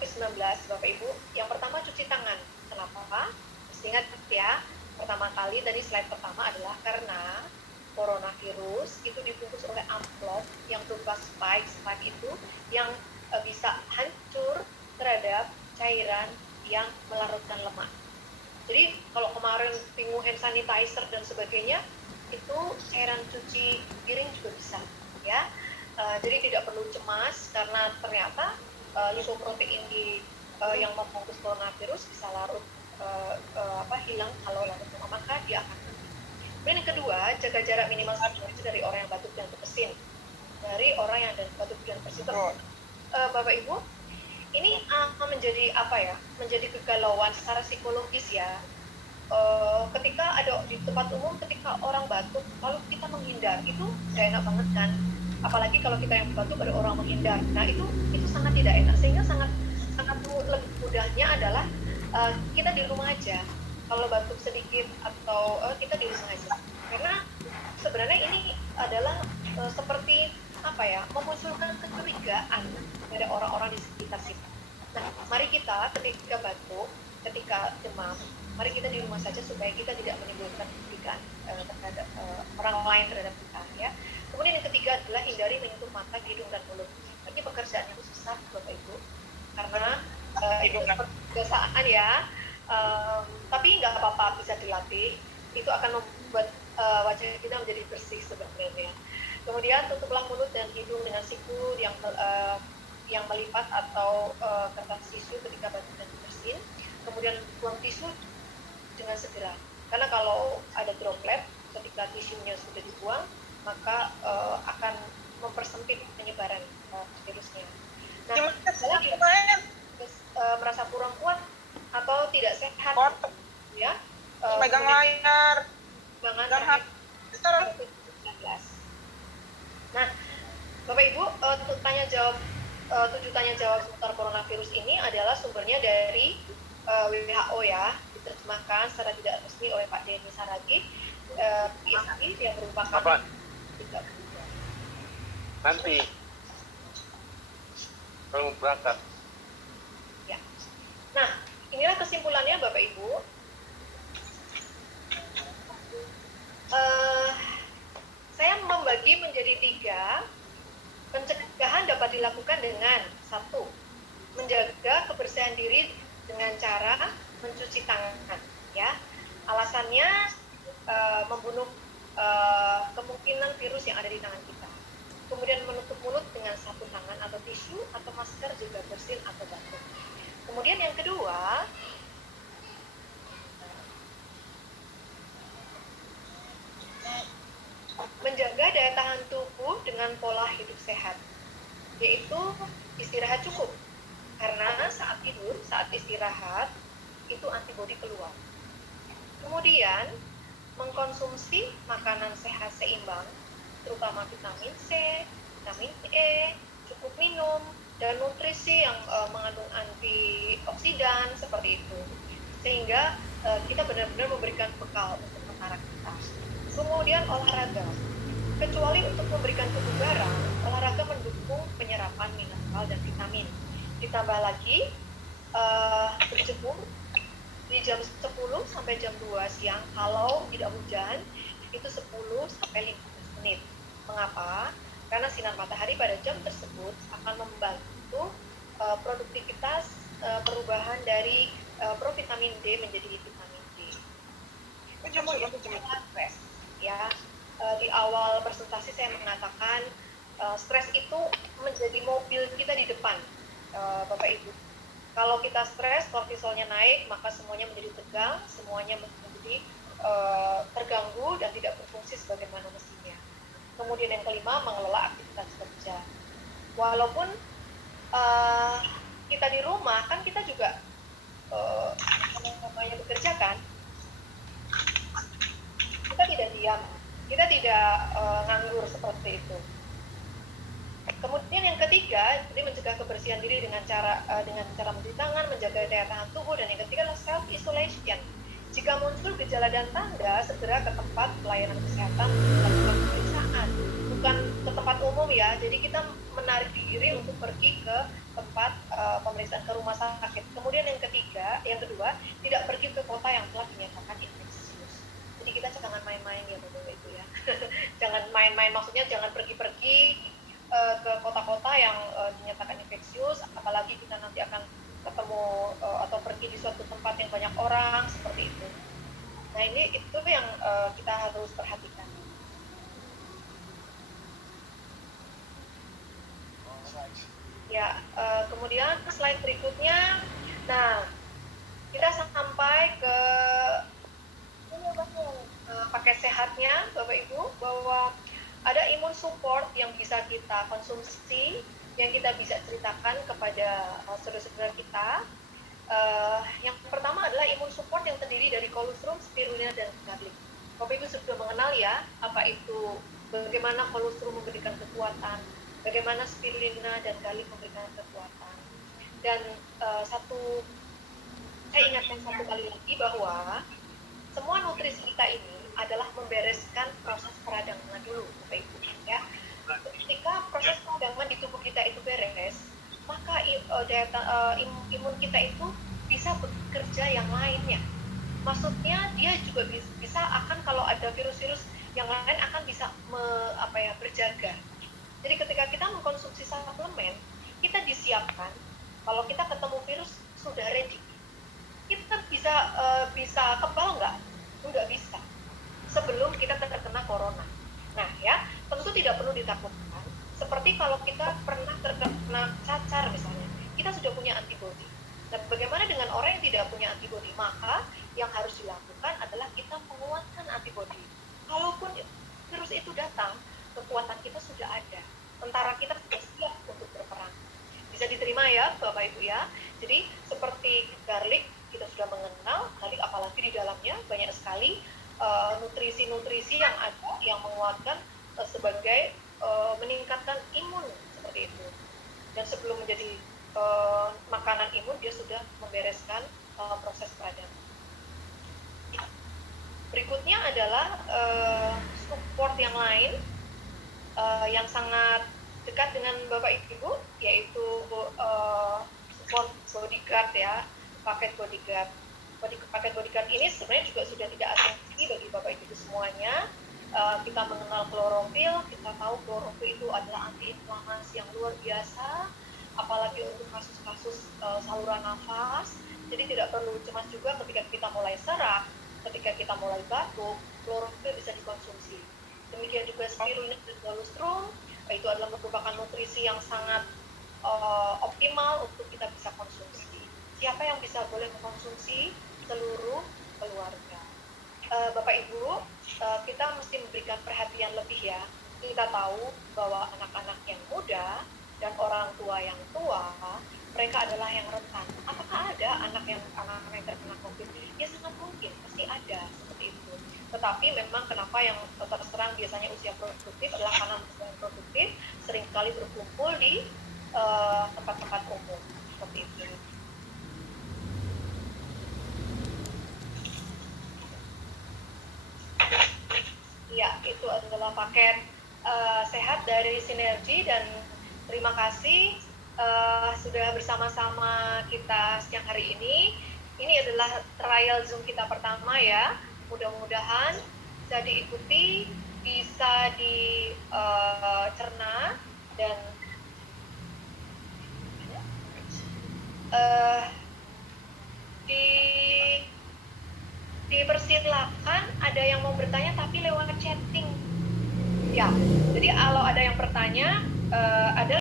COVID-19, Bapak Ibu, yang pertama cuci tangan. Kenapa? Mesti ingat ya, pertama kali tadi slide pertama adalah karena coronavirus itu dibungkus oleh amplop yang berupa spike itu yang bisa hancur terhadap cairan yang melarutkan lemak. Jadi kalau kemarin bingung hand sanitizer dan sebagainya, itu cairan cuci piring juga bisa, ya. Jadi tidak perlu cemas karena ternyata lipoprotein yang membungkus coronavirus bisa larut hilang kalau larut lama, maka dia akan mati. Kemudian yang kedua, jaga jarak minimal 1 meter dari orang yang batuk dan bersin. Dari orang yang batuk dan bersin terus. Bapak Ibu, ini menjadi menjadi kegalauan secara psikologis ya. Ketika ada di tempat umum, ketika orang batuk lalu kita menghindar, itu gak enak banget kan, apalagi kalau kita yang batuk ada orang menghindar. Nah itu sangat tidak enak, sehingga sangat lebih mudahnya adalah kita di rumah aja. Kalau batuk sedikit atau kita di rumah aja, karena sebenarnya ini adalah seperti memunculkan kecurigaan dari orang-orang di sekitar kita. Nah, mari kita ketika batuk, ketika demam, mari kita di rumah saja supaya kita tidak menimbulkan kecurigaan terhadap orang lain terhadap kita, ya. Kemudian yang ketiga adalah hindari menyentuh mata, hidung, dan mulut. Ini pekerjaan yang susah, Bapak Ibu, karena itu kebiasaan ya. Tapi nggak apa-apa, bisa dilatih. Itu akan membuat wajah kita menjadi bersih sebenarnya. Kemudian tutuplah mulut dan hidung dengan siku yang melipat atau kertas tisu ketika batuk dan bersin. Kemudian buang tisu dengan segera, karena kalau ada droplet ketika tisunya sudah dibuang, maka akan mempersempit penyebaran virusnya. Nah, kalau merasa kurang kuat atau tidak sehat, ya, megang layar, jangan Nah, Bapak Ibu, 7 tanya jawab seputar coronavirus ini adalah sumbernya dari WHO ya, diterjemahkan secara tidak resmi oleh Pak Denny Saragih, PSI yang merupakan apa? Nanti kalau berangkat. Ya. Nah, inilah kesimpulannya Bapak Ibu. Saya membagi menjadi 3. Pencegahan dapat dilakukan dengan 1. Menjaga kebersihan diri dengan cara mencuci tangan, ya. Alasannya membunuh kemungkinan virus yang ada di tangan kita. Kemudian menutup mulut dengan sapu tangan atau tisu atau masker jika bersin atau batuk. Kemudian yang kedua, menjaga daya tahan tubuh dengan pola hidup sehat, yaitu istirahat cukup, karena saat tidur, saat istirahat itu antibodi keluar. Kemudian mengkonsumsi makanan sehat seimbang, terutama vitamin C, vitamin E, cukup minum, dan nutrisi yang mengandung antioksidan seperti itu, sehingga kita benar-benar memberikan bekal untuk tentara kita. Kemudian olahraga, kecuali untuk memberikan kebugaran, olahraga mendukung penyerapan mineral dan vitamin. Ditambah lagi berjemur di jam 10 sampai jam 2 siang, kalau tidak hujan itu 10 sampai 15 menit. Mengapa? Karena sinar matahari pada jam tersebut akan membantu produktivitas perubahan dari provitamin D menjadi vitamin D. Stres, ya. Di awal presentasi saya mengatakan stres itu menjadi mobil kita di depan, Bapak Ibu. Kalau kita stres, kortisolnya naik, maka semuanya menjadi tegang, semuanya menjadi terganggu dan tidak berfungsi sebagaimana mestinya. Kemudian yang kelima, mengelola aktivitas kerja. Walaupun kita di rumah, kan kita juga bekerja kan, kita tidak diam, kita tidak nganggur seperti itu. Kemudian yang ketiga, jadi mencegah kebersihan diri dengan cara mencuci tangan, menjaga daya tahan tubuh, dan yang ketiga adalah self isolation. Jika muncul gejala dan tanda, segera ke tempat pelayanan kesehatan melakukan pemeriksaan, bukan ke tempat umum ya. Jadi kita menarik diri untuk pergi ke tempat pemeriksaan pemeriksaan ke rumah sakit. Kemudian yang kedua, tidak pergi ke kota yang telah dinyatakan infeksius. Jadi kita jangan main-main ya Bapak Ibu ya. Jangan main-main, maksudnya jangan pergi-pergi ke kota-kota yang dinyatakan infeksius, apalagi kita nanti akan ketemu atau pergi di suatu tempat yang banyak orang seperti itu. Nah ini itu yang kita harus perhatikan. Ya, kemudian slide berikutnya. Nah, kita sampai ke paket sehatnya Bapak Ibu, bahwa ada imun support yang bisa kita konsumsi, yang kita bisa ceritakan kepada saudara-saudara kita. Yang pertama adalah imun support yang terdiri dari colostrum, spirulina, dan garlic. Bapak Ibu sudah mengenal ya apa itu, bagaimana colostrum memberikan kekuatan, bagaimana spirulina dan garlic memberikan kekuatan. Dan saya ingatkan satu kali lagi bahwa semua nutrisi kita ini adalah membereskan proses peradangan dulu, Bapak Ibu ya. Ketika proses peradangan di tubuh kita itu beres, maka imun kita itu bisa bekerja yang lainnya. Maksudnya dia juga bisa akan, kalau ada virus-virus yang lain akan bisa berjaga. Jadi ketika kita mengkonsumsi suplemen, kita disiapkan kalau kita ketemu virus sudah ready. Kita bisa kebal nggak? Nggak bisa. Sebelum kita terkena corona. Nah ya, tentu tidak perlu ditakutkan. Seperti kalau kita pernah terkena cacar misalnya, kita sudah punya antibodi. Dan bagaimana dengan orang yang tidak punya antibodi? Maka yang harus dilakukan adalah kita menguatkan antibodi. Kalaupun virus itu datang, kekuatan kita sudah ada. Tentara kita sudah siap untuk berperang. Bisa diterima ya Bapak Ibu ya. Jadi seperti garlic, kita sudah mengenal garlic, apalagi di dalamnya banyak sekali nutrisi-nutrisi yang ada yang menguatkan sebagai meningkatkan imun seperti itu. Dan sebelum menjadi makanan imun, dia sudah membereskan proses peradangan. Berikutnya adalah support yang lain yang sangat dekat dengan Bapak Ibu, yaitu support bodyguard ya, paket bodyguard. Paket bodyguard ini sebenarnya juga sudah tidak asing bagi Bapak Ibu semuanya. Kita mengenal klorofil, kita tahu klorofil itu adalah antiinflamasi yang luar biasa, apalagi untuk kasus-kasus saluran nafas. Jadi tidak perlu cemas juga ketika kita mulai serak, ketika kita mulai batuk, klorofil bisa dikonsumsi. Demikian juga spirulina dan colostrum, itu adalah merupakan nutrisi yang sangat optimal untuk kita bisa konsumsi. Siapa yang bisa boleh mengkonsumsi? Seluruh keluarga. Bapak Ibu, kita mesti memberikan perhatian lebih ya. Kita tahu bahwa anak-anak yang muda dan orang tua yang tua, mereka adalah yang rentan. Apakah ada anak yang terkena COVID? Ya sangat mungkin, pasti ada seperti itu. Tetapi memang kenapa yang terus terang biasanya usia produktif adalah karena usia produktif seringkali berkumpul di tempat-tempat umum seperti itu. Ya, itu adalah paket sehat dari Sinergi, dan terima kasih sudah bersama-sama kita siang hari ini. Ini adalah trial Zoom kita pertama ya. Mudah-mudahan bisa diikuti, bisa dicerna, dan dipersilakan ada yang mau bertanya tapi lewat chatting. Ya, jadi kalau ada yang bertanya, ada